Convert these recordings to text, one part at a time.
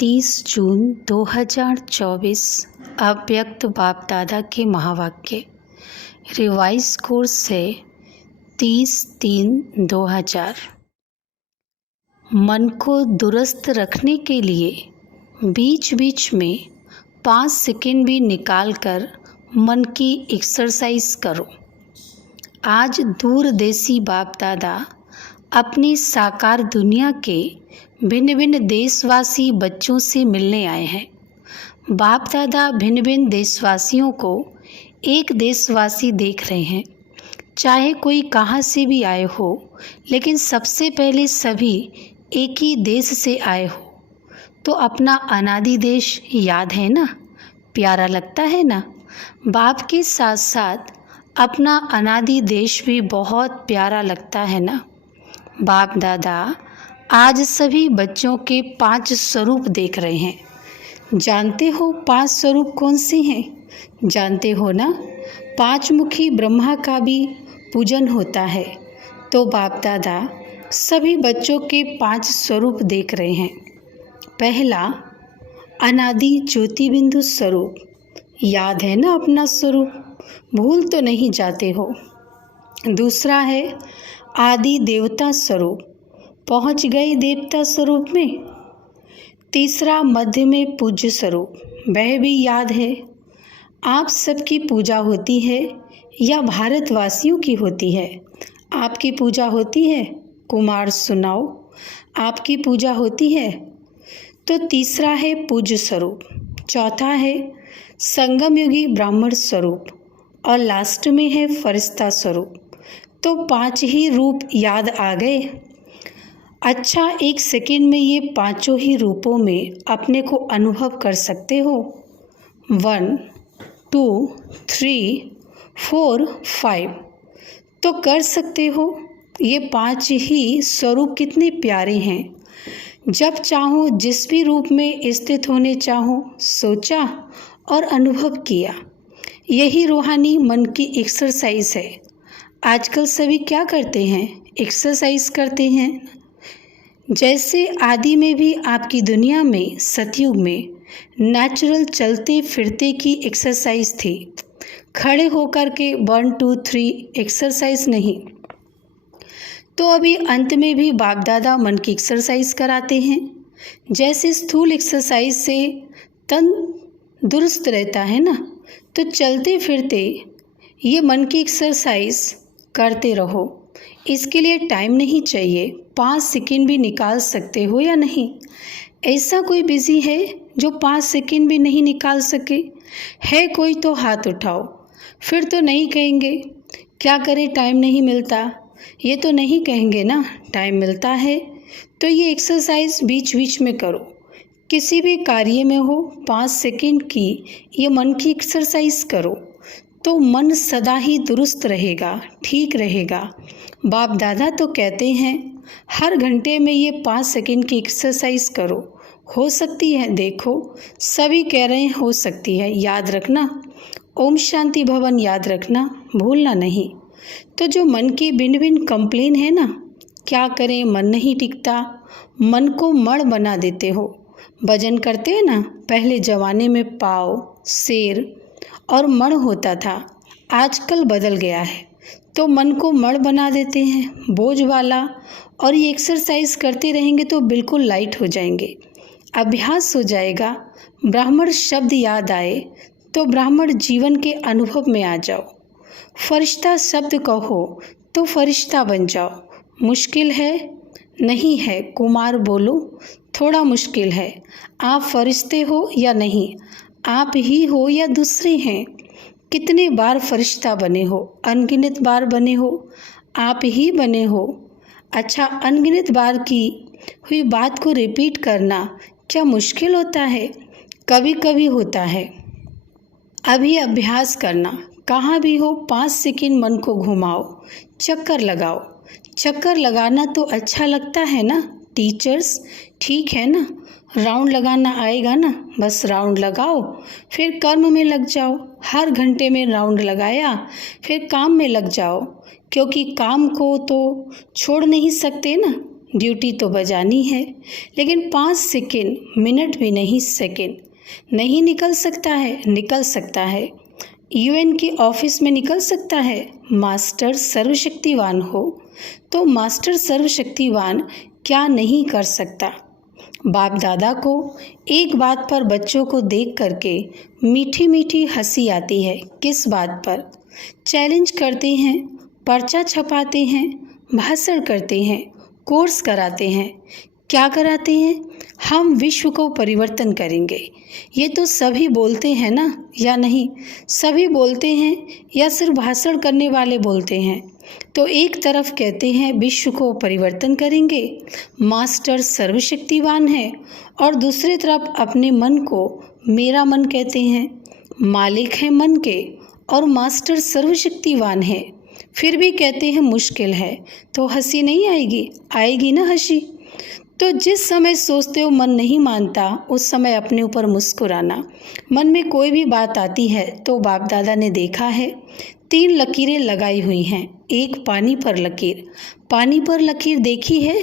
30 जून 2024 अव्यक्त बाप दादा के महावाक्य रिवाइज कोर्स से 30/3/2000। मन को दुरुस्त रखने के लिए बीच बीच में 5 सेकंड भी निकाल कर मन की एक्सरसाइज करो। आज दूरदेशी बाप दादा अपनी साकार दुनिया के भिन्न भिन्न देशवासी बच्चों से मिलने आए हैं। बाप दादा भिन्न भिन्न देशवासियों को एक देशवासी देख रहे हैं। चाहे कोई कहाँ से भी आए हो, लेकिन सबसे पहले सभी एक ही देश से आए हो तो अपना अनादि देश याद है ना, प्यारा लगता है ना। बाप के साथ साथ अपना अनादि देश भी बहुत प्यारा लगता है ना। बाप दादा आज सभी बच्चों के 5 स्वरूप देख रहे हैं। जानते हो 5 स्वरूप कौन से हैं? जानते हो ना, 5 मुखी ब्रह्मा का भी पूजन होता है। तो बाप दादा सभी बच्चों के 5 स्वरूप देख रहे हैं। पहला अनादि ज्योति बिंदु स्वरूप, याद है ना अपना स्वरूप, भूल तो नहीं जाते हो। दूसरा है आदि देवता स्वरूप, पहुंच गए देवता स्वरूप में। तीसरा मध्य में पूज्य स्वरूप, वह भी याद है। आप सबकी पूजा होती है या भारतवासियों की होती है? आपकी पूजा होती है? कुमार सुनाओ, आपकी पूजा होती है? तो तीसरा है पूज्य स्वरूप, चौथा है संगम युगी ब्राह्मण स्वरूप और लास्ट में है फरिश्ता स्वरूप। तो 5 ही रूप याद आ गए। अच्छा, 1 सेकंड में ये 5 ही रूपों में अपने को अनुभव कर सकते हो। 1 2 3 4 5 तो कर सकते हो। ये 5 ही स्वरूप कितने प्यारे हैं। जब चाहो जिस भी रूप में स्थित होने चाहो, सोचा और अनुभव किया। यही रूहानी मन की एक्सरसाइज है। आजकल सभी क्या करते हैं? एक्सरसाइज करते हैं। जैसे आदि में भी आपकी दुनिया में सतयुग में नेचुरल चलते फिरते की एक्सरसाइज थी, खड़े होकर के 1 2 3 एक्सरसाइज नहीं। तो अभी अंत में भी बाप दादा मन की एक्सरसाइज कराते हैं। जैसे स्थूल एक्सरसाइज से तन दुरुस्त रहता है ना, तो चलते फिरते ये मन की एक्सरसाइज करते रहो। इसके लिए टाइम नहीं चाहिए, 5 सेकंड भी निकाल सकते हो या नहीं? ऐसा कोई बिजी है जो 5 सेकंड भी नहीं निकाल सके? है कोई तो हाथ उठाओ। फिर तो नहीं कहेंगे क्या करें टाइम नहीं मिलता, ये तो नहीं कहेंगे ना, टाइम मिलता है। तो ये एक्सरसाइज बीच बीच में करो। किसी भी कार्य में हो, 5 सेकंड की ये मन की एक्सरसाइज करो तो मन सदा ही दुरुस्त रहेगा, ठीक रहेगा। बाप दादा तो कहते हैं हर घंटे में ये 5 सेकंड की एक्सरसाइज करो। हो सकती है, देखो सभी कह रहे हैं हो सकती है। याद रखना, ओम शांति भवन याद रखना, भूलना नहीं। तो जो मन की भिन्न भिन्न कंप्लेन है ना, क्या करें मन नहीं टिकता, मन को मण बना देते हो। भजन करते हैं ना, पहले ज़माने में पाव, शेर और मण होता था, आजकल बदल गया है। तो मन को मण बना देते हैं, बोझ वाला। और ये एक्सरसाइज करते रहेंगे तो बिल्कुल लाइट हो जाएंगे, अभ्यास हो जाएगा। ब्राह्मण शब्द याद आए तो ब्राह्मण जीवन के अनुभव में आ जाओ। फरिश्ता शब्द कहो तो फरिश्ता बन जाओ। मुश्किल है? नहीं है। कुमार बोलो, थोड़ा मुश्किल है। आप फरिश्ते हो या नहीं? आप ही हो या दूसरे हैं? कितने बार फरिश्ता बने हो? अनगिनत बार बने हो। आप ही बने हो। अच्छा, अनगिनत बार की हुई बात को रिपीट करना क्या मुश्किल होता है? कभी कभी होता है। अभी अभ्यास करना, कहाँ भी हो 5 सेकंड मन को घुमाओ, चक्कर लगाओ। चक्कर लगाना तो अच्छा लगता है ना टीचर्स, ठीक है ना? राउंड लगाना आएगा ना, बस राउंड लगाओ, फिर कर्म में लग जाओ। हर घंटे में राउंड लगाया, फिर काम में लग जाओ, क्योंकि काम को तो छोड़ नहीं सकते ना। ड्यूटी तो बजानी है, लेकिन 5 सेकेंड, मिनट भी नहीं सेकेंड नहीं निकल सकता है। निकल सकता है, यूएन के ऑफिस में निकल सकता है। मास्टर सर्वशक्तिवान हो तो मास्टर सर्वशक्तिवान क्या नहीं कर सकता। बाप दादा को एक बात पर बच्चों को देख करके मीठी मीठी हंसी आती है। किस बात पर? चैलेंज करते हैं, पर्चा छपाते हैं, भाषण करते हैं, कोर्स कराते हैं। क्या कराते हैं? हम विश्व को परिवर्तन करेंगे। ये तो सभी बोलते हैं ना, या नहीं? सभी बोलते हैं या सिर्फ भाषण करने वाले बोलते हैं? तो एक तरफ कहते हैं विश्व को परिवर्तन करेंगे, मास्टर सर्वशक्तिवान है, और दूसरी तरफ अपने मन को मेरा मन कहते हैं। मालिक है मन के और मास्टर सर्वशक्तिवान है, फिर भी कहते हैं मुश्किल है। तो हंसी नहीं आएगी? आएगी ना हंसी। तो जिस समय सोचते हो मन नहीं मानता, उस समय अपने ऊपर मुस्कुराना। मन में कोई भी बात आती है तो बाप दादा ने देखा है 3 लकीरें लगाई हुई हैं। एक पानी पर लकीर, पानी पर लकीर देखी है?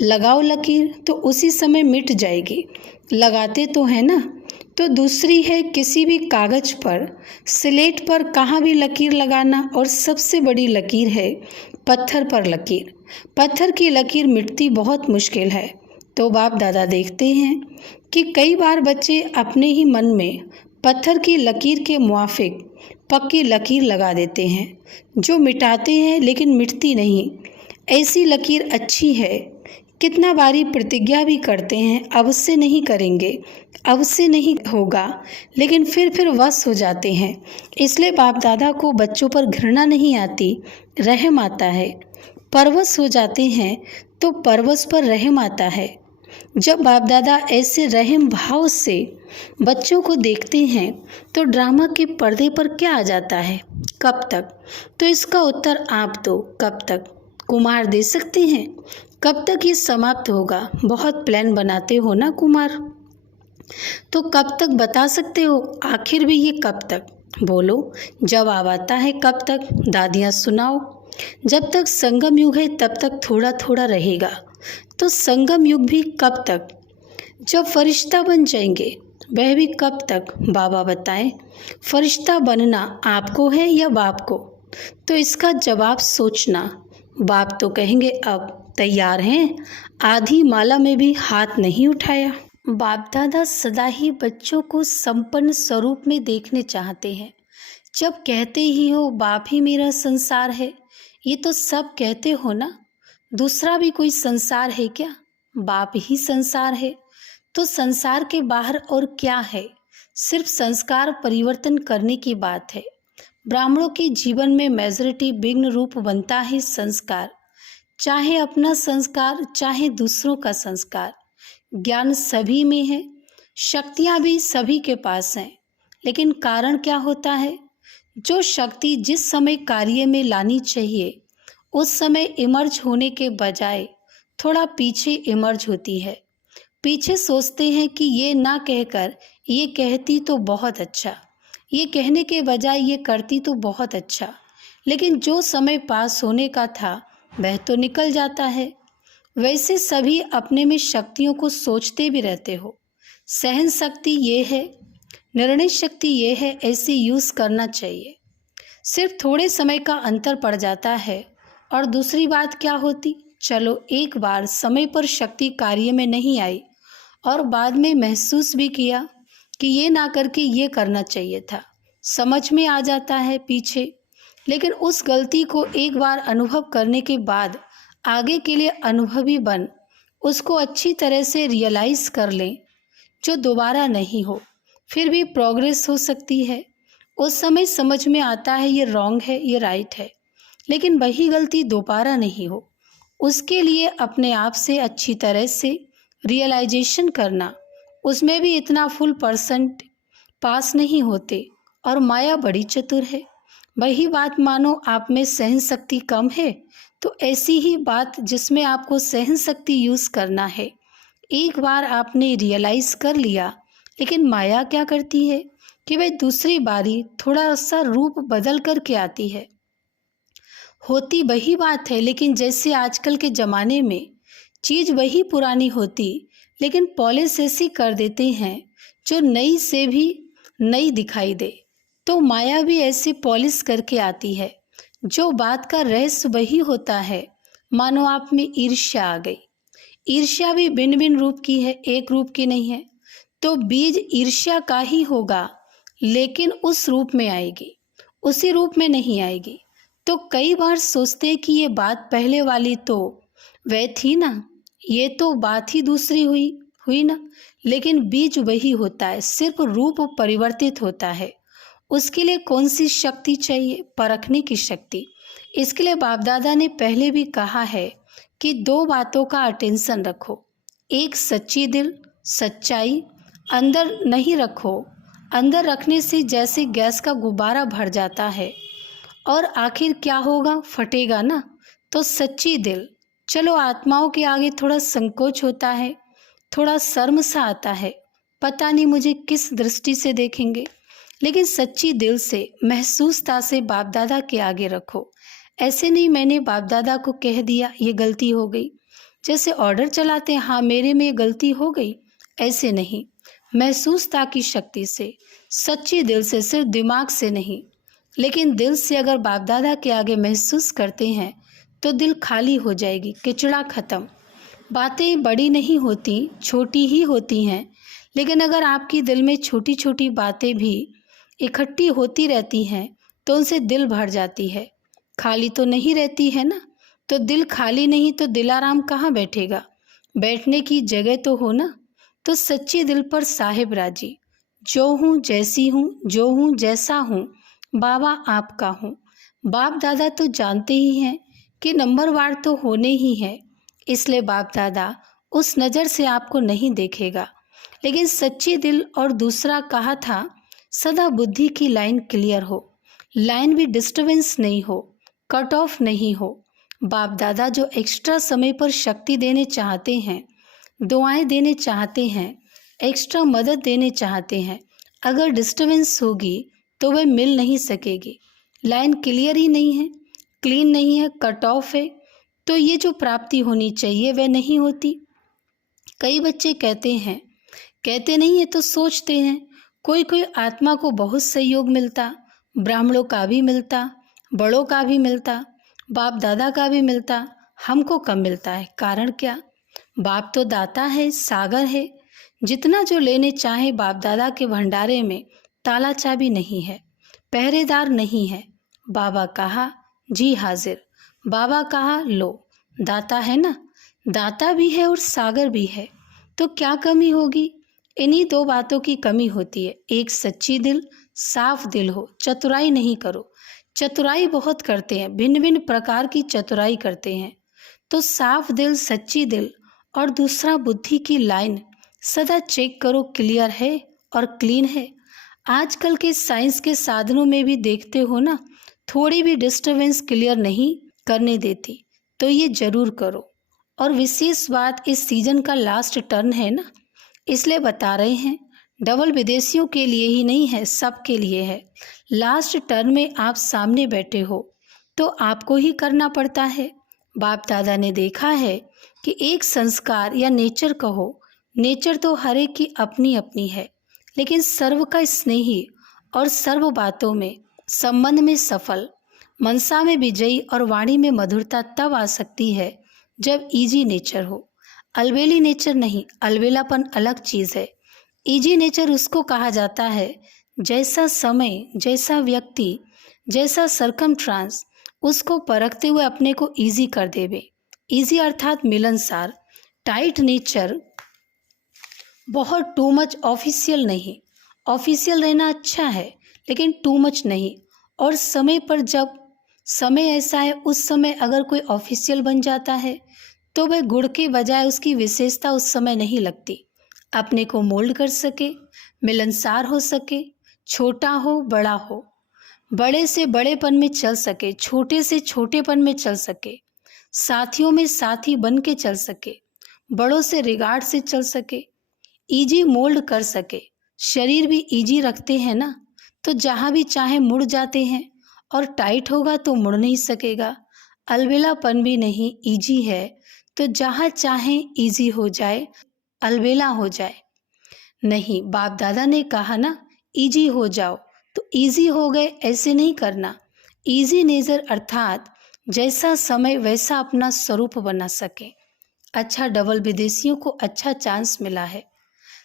लगाओ लकीर तो उसी समय मिट जाएगी, लगाते तो है ना। तो दूसरी है किसी भी कागज पर, स्लेट पर कहाँ भी लकीर लगाना, और सबसे बड़ी लकीर है पत्थर पर लकीर। पत्थर की लकीर मिटती बहुत मुश्किल है। तो बाप दादा देखते हैं कि कई बार बच्चे अपने ही मन में पत्थर की लकीर के मुआफिक पक्की लकीर लगा देते हैं, जो मिटाते हैं लेकिन मिटती नहीं। ऐसी लकीर अच्छी है। कितना बारी प्रतिज्ञा भी करते हैं अब से नहीं करेंगे, अब से नहीं होगा, लेकिन फिर वश हो जाते हैं। इसलिए बाप दादा को बच्चों पर घृणा नहीं आती, रहम आता है। परवश हो जाते हैं तो परवश पर रहम आता है। जब बाप दादा ऐसे रहम भाव से बच्चों को देखते हैं तो ड्रामा के पर्दे पर क्या आ जाता है? कब तक? तो इसका उत्तर आप दो। कब तक? कुमार दे सकते हैं? कब तक ये समाप्त होगा? बहुत प्लान बनाते हो ना कुमार, तो कब तक बता सकते हो? आखिर भी ये कब तक? बोलो। जवाब आता है कब तक? दादियाँ सुनाओ। जब तक संगम युग है तब तक थोड़ा थोड़ा रहेगा। तो संगम युग भी कब तक? जब फरिश्ता बन जाएंगे, वह भी कब तक? बाबा बताएं। फरिश्ता बनना आपको है या बाप को? तो इसका जवाब सोचना। बाप तो कहेंगे अब तैयार हैं, आधी माला में भी हाथ नहीं उठाया। बाप दादा सदा ही बच्चों को संपन्न स्वरूप में देखने चाहते हैं। जब कहते ही हो बाप ही मेरा संसार है, ये तो सब कहते हो ना, दूसरा भी कोई संसार है क्या? बाप ही संसार है। तो संसार के बाहर और क्या है? सिर्फ संस्कार परिवर्तन करने की बात है। ब्राह्मणों के जीवन में मेजॉरिटी विघ्न रूप बनता है संस्कार, चाहे अपना संस्कार चाहे दूसरों का संस्कार। ज्ञान सभी में है, शक्तियाँ भी सभी के पास हैं, लेकिन कारण क्या होता है? जो शक्ति जिस समय कार्य में लानी चाहिए उस समय इमर्ज होने के बजाय थोड़ा पीछे इमर्ज होती है। पीछे सोचते हैं कि ये ना कहकर ये कहती तो बहुत अच्छा, ये कहने के बजाय ये करती तो बहुत अच्छा, लेकिन जो समय पास होने का था वह तो निकल जाता है। वैसे सभी अपने में शक्तियों को सोचते भी रहते हो। सहन शक्ति ये है, निर्णय शक्ति ये है, ऐसे यूज़ करना चाहिए। सिर्फ थोड़े समय का अंतर पड़ जाता है। और दूसरी बात क्या होती? चलो एक बार समय पर शक्ति कार्य में नहीं आई और बाद में महसूस भी किया कि ये ना करके ये करना चाहिए था, समझ में आ जाता है पीछे। लेकिन उस गलती को एक बार अनुभव करने के बाद आगे के लिए अनुभवी बन उसको अच्छी तरह से रियलाइज़ कर लें, जो दोबारा नहीं हो। फिर भी प्रोग्रेस हो सकती है। उस समय समझ में आता है ये रॉन्ग है, ये राइट है, लेकिन वही गलती दोबारा नहीं हो, उसके लिए अपने आप से अच्छी तरह से रियलाइजेशन करना। उसमें भी इतना फुल परसेंट पास नहीं होते। और माया बड़ी चतुर है। वही बात मानो आप में सहन शक्ति कम है, तो ऐसी ही बात जिसमें आपको सहन शक्ति यूज़ करना है, एक बार आपने रियलाइज़ कर लिया, लेकिन माया क्या करती है कि वह दूसरी बारी थोड़ा सा रूप बदल कर के आती है। होती वही बात है, लेकिन जैसे आजकल के ज़माने में चीज़ वही पुरानी होती, लेकिन पॉलिश ऐसी कर देते हैं जो नई से भी नई दिखाई दे। तो माया भी ऐसे पॉलिश करके आती है। जो बात का रहस्य वही होता है। मानो आप में ईर्ष्या आ गई। ईर्ष्या भी भिन्न भिन्न रूप की है, एक रूप की नहीं है। तो बीज ईर्ष्या का ही होगा, लेकिन उस रूप में आएगी, उसी रूप में नहीं आएगी। तो कई बार सोचते हैं कि ये बात पहले वाली तो वह थी ना, ये तो बात ही दूसरी हुई ना। लेकिन बीज वही होता है, सिर्फ रूप परिवर्तित होता है। उसके लिए कौन सी शक्ति चाहिए? परखने की शक्ति। इसके लिए बाप दादा ने पहले भी कहा है कि दो बातों का अटेंशन रखो। एक सच्ची दिल, सच्चाई अंदर नहीं रखो। अंदर रखने से जैसे गैस का गुब्बारा भर जाता है और आखिर क्या होगा? फटेगा ना। तो सच्ची दिल। चलो आत्माओं के आगे थोड़ा संकोच होता है, थोड़ा शर्म सा आता है, पता नहीं मुझे किस दृष्टि से देखेंगे। लेकिन सच्ची दिल से, महसूसता से बाप दादा के आगे रखो। ऐसे नहीं मैंने बाप दादा को कह दिया ये गलती हो गई, जैसे ऑर्डर चलाते हैं, हाँ मेरे में ये गलती हो गई, ऐसे नहीं। महसूसता की शक्ति से, सच्ची दिल से, सिर्फ दिमाग से नहीं, लेकिन दिल से अगर बाप दादा के आगे महसूस करते हैं तो दिल खाली हो जाएगी, किचड़ा खत्म। बातें बड़ी नहीं होती, छोटी ही होती हैं, लेकिन अगर आपकी दिल में छोटी छोटी बातें भी इकट्ठी होती रहती हैं तो उनसे दिल भर जाती है, खाली तो नहीं रहती है ना। तो दिल खाली नहीं तो दिलाराम कहाँ बैठेगा? बैठने की जगह तो हो ना। तो सच्चे दिल पर साहिब राजी। जो हूँ जैसी हूँ, जो हूँ जैसा हूँ, बाबा आपका हूँ। बाप दादा तो जानते ही हैं कि नंबरवार तो होने ही है, इसलिए बाप दादा उस नज़र से आपको नहीं देखेगा। लेकिन सच्ची दिल और दूसरा कहा था सदा बुद्धि की लाइन क्लियर हो, लाइन भी डिस्टर्बेंस नहीं हो, कट ऑफ नहीं हो। बाप दादा जो एक्स्ट्रा समय पर शक्ति देने चाहते हैं, दुआएं देने चाहते हैं, एक्स्ट्रा मदद देने चाहते हैं, अगर डिस्टर्बेंस होगी तो वह मिल नहीं सकेगी। लाइन क्लियर ही नहीं है, क्लीन नहीं है, कट ऑफ है, तो ये जो प्राप्ति होनी चाहिए वह नहीं होती। कई बच्चे कहते नहीं है तो सोचते हैं, कोई कोई आत्मा को बहुत सहयोग मिलता, ब्राह्मणों का भी मिलता, बड़ों का भी मिलता, बाप दादा का भी मिलता, हमको कम मिलता है। कारण क्या? बाप तो दाता है, सागर है, जितना जो लेने चाहे बाप दादा के भंडारे में ताला चाबी नहीं है, पहरेदार नहीं है। बाबा कहा जी हाजिर, बाबा कहा लो, दाता है ना, दाता भी है और सागर भी है, तो क्या कमी होगी? इन्हीं दो बातों की कमी होती है। एक सच्ची दिल, साफ दिल हो, चतुराई नहीं करो। चतुराई बहुत करते हैं, भिन्न भिन्न प्रकार की चतुराई करते हैं। तो साफ दिल, सच्ची दिल और दूसरा बुद्धि की लाइन सदा चेक करो, क्लियर है और क्लीन है। आजकल के साइंस के साधनों में भी देखते हो ना, थोड़ी भी डिस्टर्बेंस क्लियर नहीं करने देती, तो ये जरूर करो। और विशेष बात, इस सीजन का लास्ट टर्न है ना, इसलिए बता रहे हैं। डबल विदेशियों के लिए ही नहीं है, सबके लिए है। लास्ट टर्न में आप सामने बैठे हो तो आपको ही करना पड़ता है। बाप दादा ने देखा है कि एक संस्कार या नेचर कहो, नेचर तो हर एक की अपनी अपनी है, लेकिन सर्व का स्नेही और सर्व बातों में, संबंध में सफल, मनसा में विजयी और वाणी में मधुरता तब आ सकती है जब इजी नेचर हो। अलबेली नेचर नहीं, अलबेलापन अलग चीज़ है। इजी नेचर उसको कहा जाता है जैसा समय, जैसा व्यक्ति, जैसा सरकमस्टांस उसको परखते हुए अपने को इजी कर देवे। इजी अर्थात मिलनसार। टाइट नेचर बहुत टू मच ऑफिशियल नहीं, ऑफिशियल रहना अच्छा है लेकिन टू मच नहीं। और समय पर जब समय ऐसा है, उस समय अगर कोई ऑफिशियल बन जाता है तो वह गुण के बजाय उसकी विशेषता उस समय नहीं लगती। अपने को मोल्ड कर सके, मिलनसार हो सके, छोटा हो बड़ा हो, बड़े से बड़ेपन में चल सके, छोटे से छोटेपन में चल सके, साथियों में साथी बन के चल सके, बड़ों से रिगार्ड से चल सके, इजी मोल्ड कर सके। शरीर भी इजी रखते हैं ना, तो जहाँ भी चाहे मुड़ जाते हैं, और टाइट होगा तो मुड़ नहीं सकेगा। अलबेलापन भी नहीं, इजी है तो जहाँ चाहें इजी हो जाए, अलबेला हो जाए। नहीं, बाप दादा ने कहा ना इजी हो जाओ, तो इजी हो गए ऐसे नहीं करना। इजी नेचर अर्थात जैसा समय वैसा अपना स्वरूप बना सके। अच्छा, डबल विदेशियों को अच्छा चांस मिला है।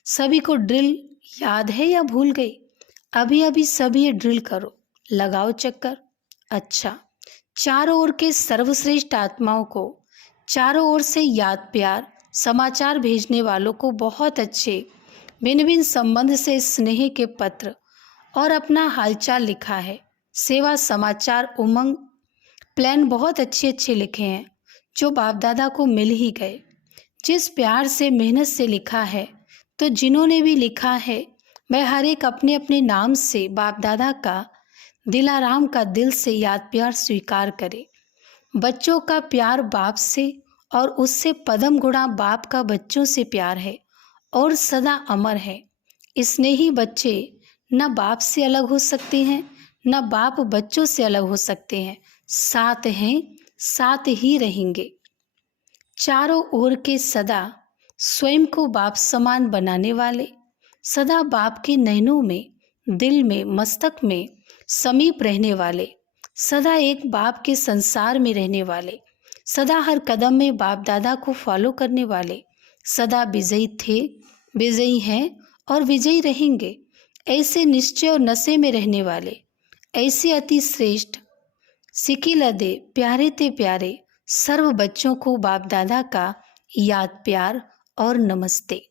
सभी को ड्रिल याद है या भूल गई? अभी अभी सभी ये ड्रिल करो, लगाओ चक्कर। अच्छा, चारों ओर के सर्वश्रेष्ठ आत्माओं को, चारों ओर से याद प्यार समाचार भेजने वालों को बहुत अच्छे भिन्न भिन्न संबंध से स्नेह के पत्र और अपना हालचाल लिखा है। सेवा समाचार उमंग प्लान बहुत अच्छे अच्छे लिखे हैं जो बाप दादा को मिल ही गए। जिस प्यार से मेहनत से लिखा है, तो जिन्होंने भी लिखा है वह हर एक अपने अपने नाम से बाप दादा का दिलाराम का दिल से याद प्यार स्वीकार करे। बच्चों का प्यार बाप से और उससे पदम गुणा बाप का बच्चों से प्यार है और सदा अमर है। स्नेही बच्चे न बाप से अलग हो सकते हैं, न बाप बच्चों से अलग हो सकते हैं। साथ हैं, साथ ही रहेंगे। चारों ओर के सदा स्वयं को बाप समान बनाने वाले, सदा बाप के नैनों में, दिल में, मस्तक में समीप रहने वाले, सदा एक बाप के संसार में रहने वाले, सदा हर कदम में बाप दादा को फॉलो करने वाले, सदा विजयी थे, विजयी हैं और विजयी रहेंगे। ऐसे निश्चय और नशे में रहने वाले, ऐसे अति श्रेष्ठ सिकी लदे प्यारे ते प्यारे सर्व बच्चों को बाप दादा का याद प्यार और नमस्ते।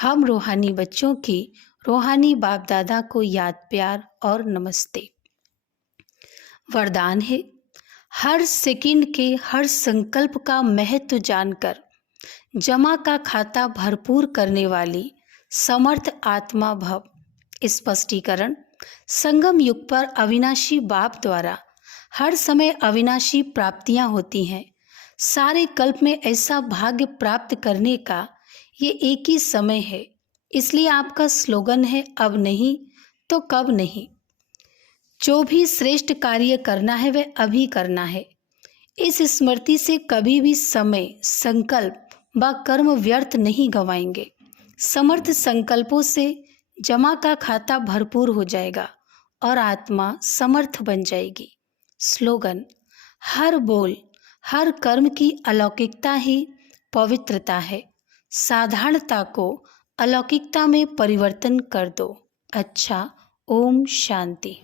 हम रूहानी बच्चों की रूहानी बाप दादा को याद प्यार और नमस्ते। वरदान है, हर सेकंड के हर संकल्प का महत्व जानकर जमा का खाता भरपूर करने वाली समर्थ आत्मा भव। स्पष्टीकरण, संगम युग पर अविनाशी बाप द्वारा हर समय अविनाशी प्राप्तियां होती हैं। सारे कल्प में ऐसा भाग्य प्राप्त करने का ये एक ही समय है। इसलिए आपका स्लोगन है, अब नहीं तो कब नहीं। जो भी श्रेष्ठ कार्य करना है वह अभी करना है। इस स्मृति से कभी भी समय, संकल्प व कर्म व्यर्थ नहीं गंवाएंगे। समर्थ संकल्पों से जमा का खाता भरपूर हो जाएगा और आत्मा समर्थ बन जाएगी। स्लोगन, हर बोल, हर कर्म की अलौकिकता ही पवित्रता है। साधारणता को अलौकिकता में परिवर्तन कर दो। अच्छा, ओम शांति।